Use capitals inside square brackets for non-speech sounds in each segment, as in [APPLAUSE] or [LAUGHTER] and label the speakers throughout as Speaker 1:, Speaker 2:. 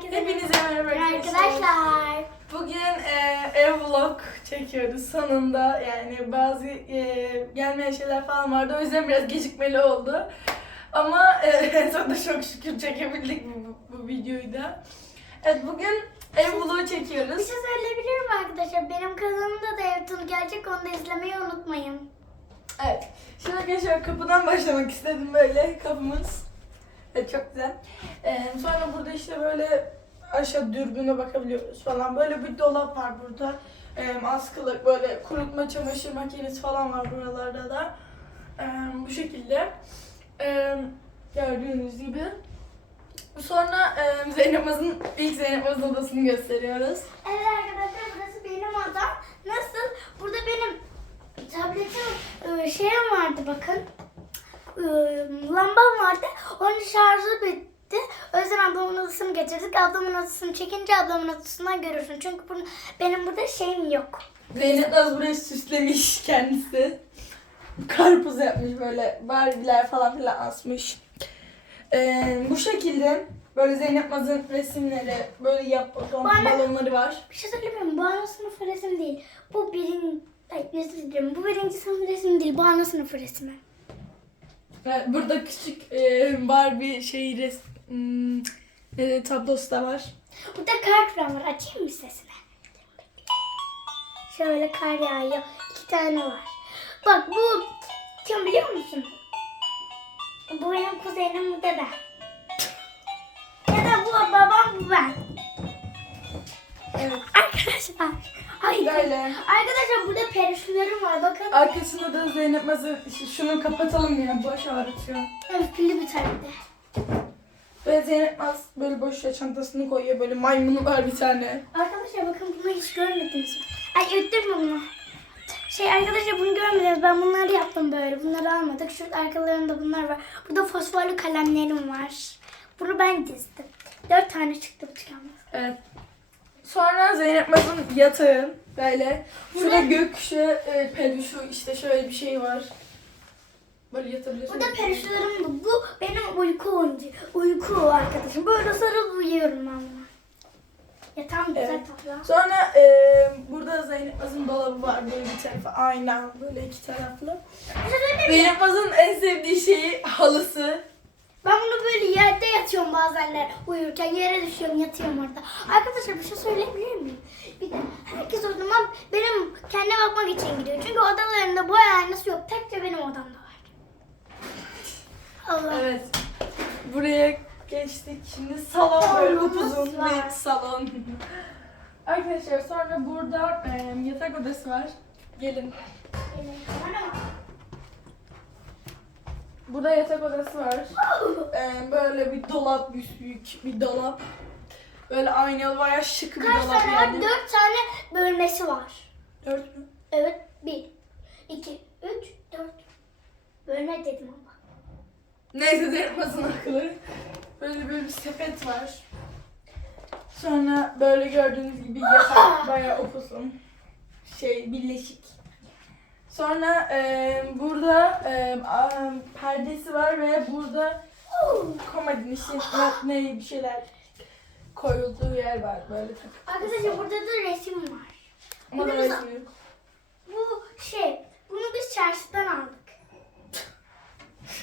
Speaker 1: Herkese
Speaker 2: Hepinize merhaba arkadaşlar.
Speaker 1: arkadaşlar.
Speaker 2: Bugün e, ev vlog çekiyoruz sonunda. Yani bazı e, gelmeyen şeyler falan vardı. O yüzden biraz gecikmeli oldu. Ama e, [LAUGHS] en sonunda çok şükür çekebildik bu, bu videoyu da. Evet bugün ev vlogu
Speaker 1: Bir
Speaker 2: çekiyoruz.
Speaker 1: şey söyleyebilir miyim arkadaşlar? Benim kanalımda da Evtun Gerçek onu da izlemeyi unutmayın.
Speaker 2: Evet. Şimdi arkadaşlar kapıdan başlamak istedim böyle kapımız. Evet çok güzel. Ee, sonra burada işte böyle aşağı dürbüne bakabiliyoruz falan. Böyle bir dolap var burada. Ee, askılık böyle kurutma çamaşır makinesi falan var buralarda da. Ee, bu şekilde. Ee, gördüğünüz gibi. Sonra e, Zeynep Maz'ın, ilk Zeynep Maz'ın odasını gösteriyoruz.
Speaker 1: Evet arkadaşlar burası benim odam. Nasıl? Burada benim tabletim e, şeyim vardı bakın. E, lambam vardı. Onun şarjı bitti. O yüzden ablamın odasını getirdik. Ablamın odasını çekince ablamın odasından görürsün. Çünkü bunun, benim burada şeyim yok.
Speaker 2: Zeynep Naz burayı süslemiş kendisi. Karpuz yapmış böyle Barbie'ler falan filan asmış. Ee, bu şekilde böyle Zeynep Naz'ın resimleri, böyle yap
Speaker 1: Bana-
Speaker 2: balonları var.
Speaker 1: Bir şey söyleyeyim mi? Bu ana sınıfı resim değil. Bu birinci... Ay özür dilerim. Bu birinci sınıf resim değil. Bu ana sınıfı resmi.
Speaker 2: Burada küçük e, Barbie şey res, hmm, e, tablosu da var.
Speaker 1: Burada kar kıran var. Açayım mı sesini? Şöyle kar yağıyor. İki tane var. Bak bu kim biliyor musun? Bu benim kuzenim bu da. Ya da bu babam bu ben.
Speaker 2: Evet. [LAUGHS]
Speaker 1: Arkadaşlar. Ay,
Speaker 2: Böyle.
Speaker 1: Arkadaşlar burada perişlerim var. Bakın.
Speaker 2: Arkasında da Zeynep Naz'ı şunu kapatalım ya boş ağrıtıyor.
Speaker 1: Evet, pili bir tane de.
Speaker 2: Böyle Zeynep Naz böyle boşluğa çantasını koyuyor böyle maymunu var bir tane.
Speaker 1: Arkadaşlar bakın bunu hiç görmediniz mi? Ay öttürme bunu. Şey arkadaşlar bunu görmediniz. Ben bunları yaptım böyle. Bunları almadık. Şurada arkalarında bunlar var. Burada fosforlu kalemlerim var. Bunu ben dizdim. Dört tane çıktı bu tükenmez.
Speaker 2: Evet. Sonra Zeynep Maz'ın yatağı böyle. Şurada gökkuşağı e, peluşu işte şöyle bir şey var. Böyle yatabiliyorsun.
Speaker 1: Burada perişlerim bu. Bu benim uyku oyuncu. Uyku arkadaşım. Böyle sarıl uyuyorum buna. Yatağım güzel
Speaker 2: Evet.
Speaker 1: tatlı.
Speaker 2: Sonra e, burada Zeynep Maz'ın dolabı var böyle bir tarafı ayna böyle iki taraflı. Zeynep Maz'ın en sevdiği şeyi halısı.
Speaker 1: Ben bunu böyle yerde yatıyorum bazenler uyurken yere düşüyorum yatıyorum orada. Arkadaşlar bir şey söyleyebilir miyim? Bir de herkes o zaman benim kendime bakmak için gidiyor. Çünkü odalarında boya aynası yok. Tek de benim odamda var. Allah.
Speaker 2: Evet. Buraya geçtik. Şimdi salon böyle
Speaker 1: Salonumuz
Speaker 2: upuzun
Speaker 1: var.
Speaker 2: bir salon. [LAUGHS] Arkadaşlar sonra burada e, yatak odası var. Gelin. Burada yatak odası var. Ee, böyle bir dolap, büyük bir dolap. Böyle aynalı bayağı şık bir
Speaker 1: Kaç
Speaker 2: dolap
Speaker 1: tane var?
Speaker 2: yani.
Speaker 1: Dört tane bölmesi var.
Speaker 2: Dört mü?
Speaker 1: Evet. Bir, iki, üç, dört. Bölme dedim ama.
Speaker 2: Neyse Zeynep'in akıllı. Böyle böyle bir sepet var. Sonra böyle gördüğünüz gibi yatak [LAUGHS] bayağı upuzun. Şey birleşik. Sonra e, burada e, a- perdesi var ve burada komodin işte ne bir şeyler koyulduğu yer var böyle.
Speaker 1: Arkadaşlar burada da resim var.
Speaker 2: Ama da resim yok.
Speaker 1: Bu şey, bunu biz çarşıdan aldık.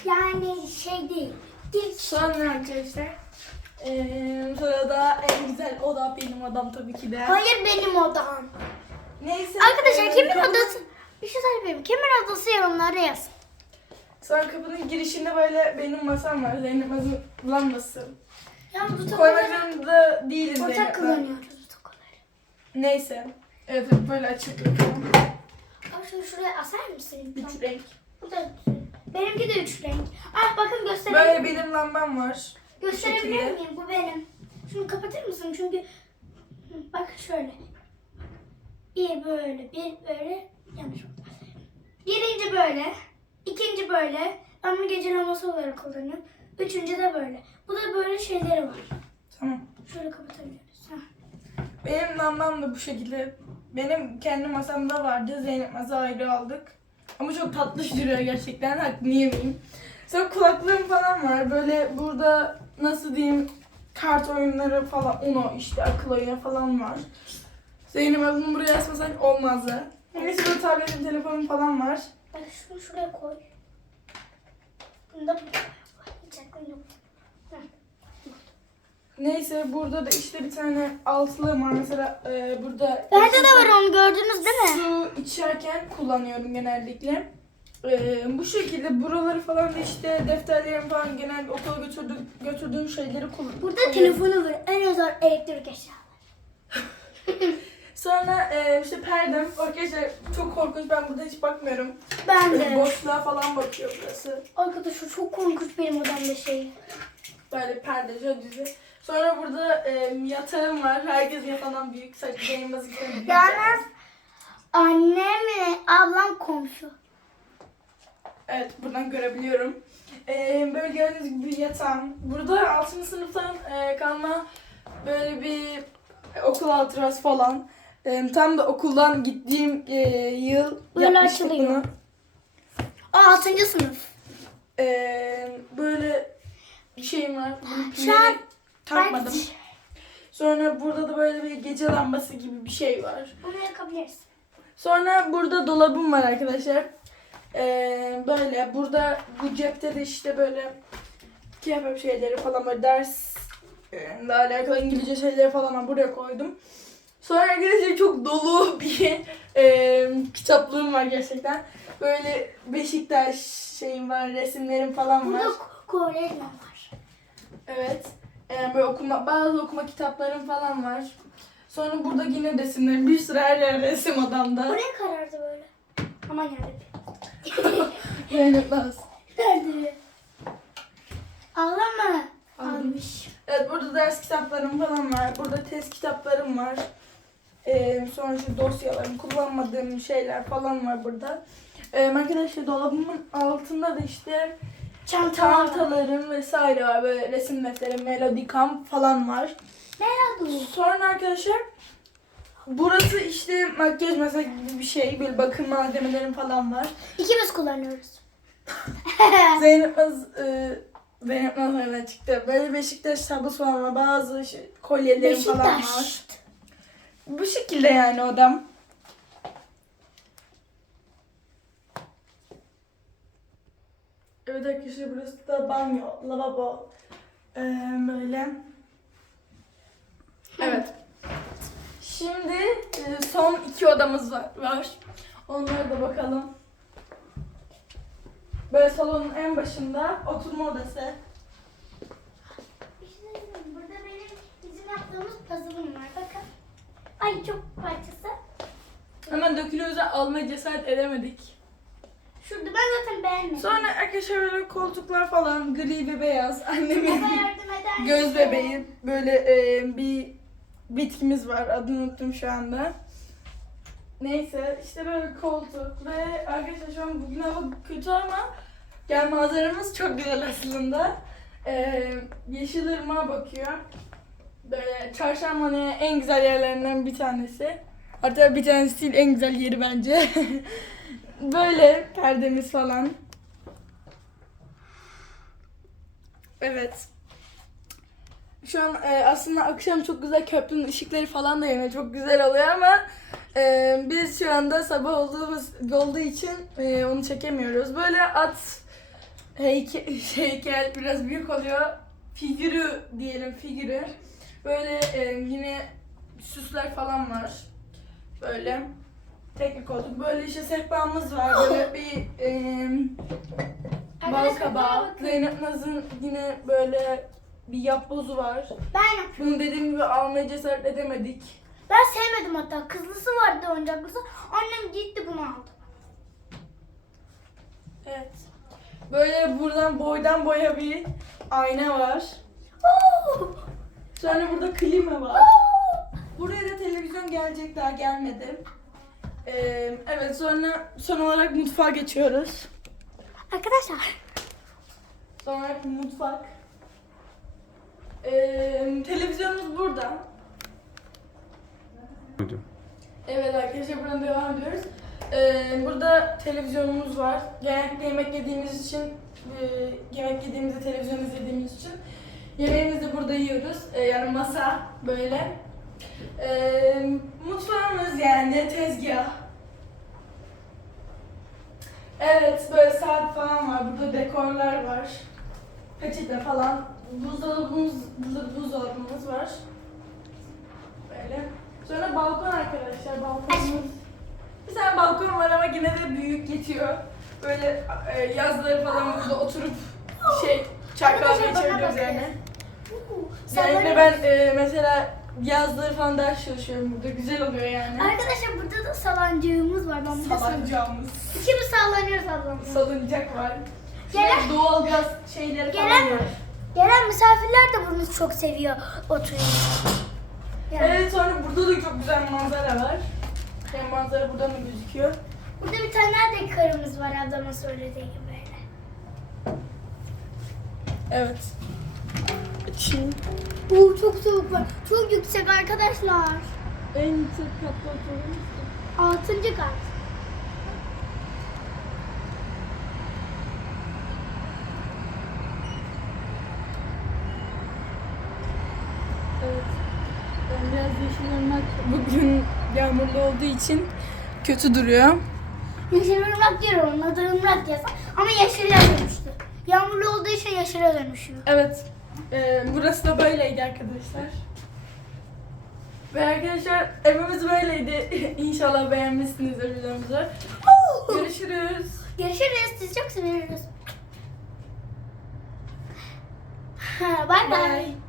Speaker 1: Yani şey değil. Dil
Speaker 2: Sonra arkadaşlar eee sırada en güzel oda benim odam tabii ki de.
Speaker 1: Hayır benim odam.
Speaker 2: Neyse.
Speaker 1: Arkadaşlar kimin
Speaker 2: kapı-
Speaker 1: odası? Bir şey söyleyeyim. Kimin odası yorumlara yazın.
Speaker 2: Sonra kapının girişinde böyle benim masam var. Zeynep Maz'ın lambası.
Speaker 1: Ya bu
Speaker 2: Koymak
Speaker 1: tokaları
Speaker 2: zorunda değiliz
Speaker 1: ortak kullanıyoruz bu tokaları.
Speaker 2: Neyse. Evet evet, böyle açık yapıyorum.
Speaker 1: Ama şunu şuraya asar mısın?
Speaker 2: Üç renk.
Speaker 1: Bu da benimki de üç renk. Ah bakın
Speaker 2: Böyle
Speaker 1: gösterebilir
Speaker 2: benim lambam var.
Speaker 1: Gösterebilir
Speaker 2: şekilde.
Speaker 1: miyim? Bu benim. Şunu kapatır mısın? Çünkü Hı, bak şöyle. Bir böyle, bir böyle. Yanlış oldu. Birinci böyle. ikinci böyle. Ben bunu gece lambası olarak kullanıyorum. Üçüncü de böyle. Bu da böyle şeyleri var.
Speaker 2: Tamam.
Speaker 1: Şöyle kapatabiliriz. Heh.
Speaker 2: Benim lambam da bu şekilde. Benim kendi masamda vardı. Zeynep Maz'ı ayrı aldık. Ama çok tatlış duruyor gerçekten. Hakkını yemeyeyim. Sonra kulaklığım falan var. Böyle burada nasıl diyeyim kart oyunları falan, Uno işte akıl oyunu falan var. Zeynep bunu buraya asmasak olmazdı. Neyse burada tabletim, telefonum falan var.
Speaker 1: Bak şunu şuraya koy. Hiç aklım yok.
Speaker 2: Neyse burada da işte bir tane altılığım var mesela e, burada.
Speaker 1: Bende de var onu gördünüz değil mi?
Speaker 2: Su içerken kullanıyorum genellikle. E, bu şekilde buraları falan da işte defterlerim falan genel okula götürdüğüm, götürdüğüm şeyleri kullanıyorum.
Speaker 1: Burada telefonu var. En özel elektrik eşya. [LAUGHS]
Speaker 2: Sonra e, işte perdem. Arkadaşlar çok korkunç ben burada hiç bakmıyorum.
Speaker 1: Ben
Speaker 2: Böyle
Speaker 1: de.
Speaker 2: boşluğa falan bakıyor burası.
Speaker 1: Arkadaşlar çok korkunç benim odamda şey.
Speaker 2: Böyle perde, jödüzü. Sonra burada e, yatağım var. Herkes yatağından büyük. Sadece benim vazifem büyük.
Speaker 1: Yalnız annemle ablam komşu.
Speaker 2: Evet buradan görebiliyorum. Ee, böyle gördüğünüz gibi bir yatağım. Burada 6. sınıftan e, kalma böyle bir okul hatırası falan. Ee, tam da okuldan gittiğim e, yıl
Speaker 1: Böyle
Speaker 2: yapmıştık
Speaker 1: açılıyor.
Speaker 2: bunu.
Speaker 1: O 6. sınıf.
Speaker 2: Ee, böyle bir şeyim var. Bunu
Speaker 1: Şu an
Speaker 2: pilleri takmadım. Sonra burada da böyle bir gece lambası gibi bir şey var.
Speaker 1: Bunu yakabiliriz.
Speaker 2: Sonra burada dolabım var arkadaşlar. Ee, böyle burada bu cepte de işte böyle kıyafet şeyleri falan böyle ders e, ile alakalı İngilizce şeyleri falan ben buraya koydum. Sonra arkadaşlar çok dolu [LAUGHS] bir e, kitaplığım var gerçekten. Böyle Beşiktaş şeyim var, resimlerim falan var.
Speaker 1: Burada Kore'nin var.
Speaker 2: Evet. Ee, böyle okuma, bazı okuma kitaplarım falan var. Sonra burada yine resimlerim. Bir sürü her yer resim adamda.
Speaker 1: Buraya karardı böyle. Aman yarabbim. [LAUGHS]
Speaker 2: Zeynep Naz.
Speaker 1: Nerede? Ağlama. Almış.
Speaker 2: Evet burada ders kitaplarım falan var. Burada test kitaplarım var. Ee, sonra şu dosyalarım, kullanmadığım şeyler falan var burada. Ee, arkadaşlar dolabımın altında da işte
Speaker 1: Çantalar
Speaker 2: çantalarım vesaire var. Böyle resim defteri, melodikam falan var.
Speaker 1: Nerede?
Speaker 2: Sonra arkadaşlar burası işte makyaj mesela gibi bir şey. Böyle bakım malzemelerim falan var.
Speaker 1: İkimiz kullanıyoruz. [LAUGHS]
Speaker 2: Zeynep Naz, e, Zeynep Naz nereden çıktı? Böyle Beşiktaş tablosu falan var. Bazı şey, kolyelerim falan var.
Speaker 1: Beşiktaş.
Speaker 2: Bu şekilde yani odam. Evet arkadaşlar burası da banyo, lavabo. Ee, böyle. Evet. Şimdi son iki odamız var. Onlara da bakalım. Böyle salonun en başında oturma odası.
Speaker 1: Bir şey? Burada benim bizim yaptığımız puzzle'ım var. Bakın. Ay çok parçası.
Speaker 2: Hemen dökülüyoruz almaya cesaret edemedik.
Speaker 1: Şurada ben zaten beğenmedim.
Speaker 2: Sonra arkadaşlar böyle koltuklar falan gri ve beyaz. Annemin
Speaker 1: Baba yardım eder
Speaker 2: göz
Speaker 1: misin?
Speaker 2: bebeği. Böyle e, bir bitkimiz var. Adını unuttum şu anda. Neyse işte böyle koltuk ve arkadaşlar şu an bugün hava kötü ama gel manzaramız çok güzel aslında. E, Yeşilırmağa bakıyor. Böyle çarşambanın en güzel yerlerinden bir tanesi. Hatta bir tanesi değil en güzel yeri bence. [LAUGHS] böyle perdemiz falan. Evet. Şu an e, aslında akşam çok güzel köprünün ışıkları falan da yine çok güzel oluyor ama e, biz şu anda sabah olduğumuz olduğu için e, onu çekemiyoruz. Böyle at heykel, [LAUGHS] heykel biraz büyük oluyor. Figürü diyelim figürü. Böyle e, yine süsler falan var. Böyle teknik olduk. Böyle işte sehpamız var. Böyle [LAUGHS] bir e, bal
Speaker 1: Arkadaşlar,
Speaker 2: kabağı.
Speaker 1: bakın.
Speaker 2: Zeynep Naz'ın yine böyle bir yapbozu var.
Speaker 1: Ben yaptım.
Speaker 2: Bunu dediğim gibi almaya cesaret edemedik.
Speaker 1: Ben sevmedim hatta. Kızlısı vardı oyuncaklısı. Annem gitti bunu aldı.
Speaker 2: Evet. Böyle buradan boydan boya bir ayna var.
Speaker 1: Oo!
Speaker 2: Sonra burada klima var. Buraya da televizyon gelecek daha gelmedi. Ee, evet sonra son olarak mutfağa geçiyoruz.
Speaker 1: Arkadaşlar.
Speaker 2: Son olarak mutfak. Ee, televizyonumuz burada. Evet arkadaşlar buradan devam ediyoruz. Ee, burada televizyonumuz var. Genellikle yemek yediğimiz için, e, yemek yediğimizde televizyon izlediğimiz için. Yemeğimizi burada yiyoruz. Ee, yani masa böyle. Ee, mutfağımız yani tezgah. Evet böyle saat falan var. Burada dekorlar var. Peçete falan. Buzdolabımız, buz- buzdolabımız var. Böyle. Sonra balkon arkadaşlar. Balkonumuz. Bir tane balkon var ama yine de büyük yetiyor. Böyle e, yazları falan burada oturup şey çay kahve içebiliyoruz yani. Yani
Speaker 1: sallanıyor.
Speaker 2: ben e, mesela yazları falan ders çalışıyorum burada. Güzel oluyor yani.
Speaker 1: Arkadaşlar burada da salancağımız var. Ben burada sallanacağım.
Speaker 2: Salancağımız.
Speaker 1: İkimiz sallanıyoruz ablamla.
Speaker 2: Salıncak var.
Speaker 1: Gelen-
Speaker 2: Şöyle doğalgaz şeyleri falan
Speaker 1: Gelen-
Speaker 2: var.
Speaker 1: Gelen misafirler de bunu çok seviyor oturuyor. Yani
Speaker 2: Evet sonra burada da çok güzel manzara var. Yani manzara buradan da gözüküyor.
Speaker 1: Burada bir tane daha dekorumuz var ablamın söylediği gibi.
Speaker 2: Evet. Açayım.
Speaker 1: Oo, çok soğuk var. Çok yüksek arkadaşlar.
Speaker 2: En yüksek katta oturuyoruz.
Speaker 1: Altıncı kat.
Speaker 2: Evet. Ben biraz yeşil ırmak bugün yağmurlu olduğu için kötü duruyor.
Speaker 1: Yeşil ırmak diyor onun adı ırmak ama yeşile dönüştü. Yağmurlu olduğu için yeşile dönüşüyor.
Speaker 2: Evet. Ee, burası da böyleydi arkadaşlar. Ve arkadaşlar evimiz böyleydi. [LAUGHS] İnşallah beğenmişsinizdir videomuzu. Görüşürüz.
Speaker 1: Görüşürüz. Sizi çok seviyoruz. Bay bay.
Speaker 2: Bye.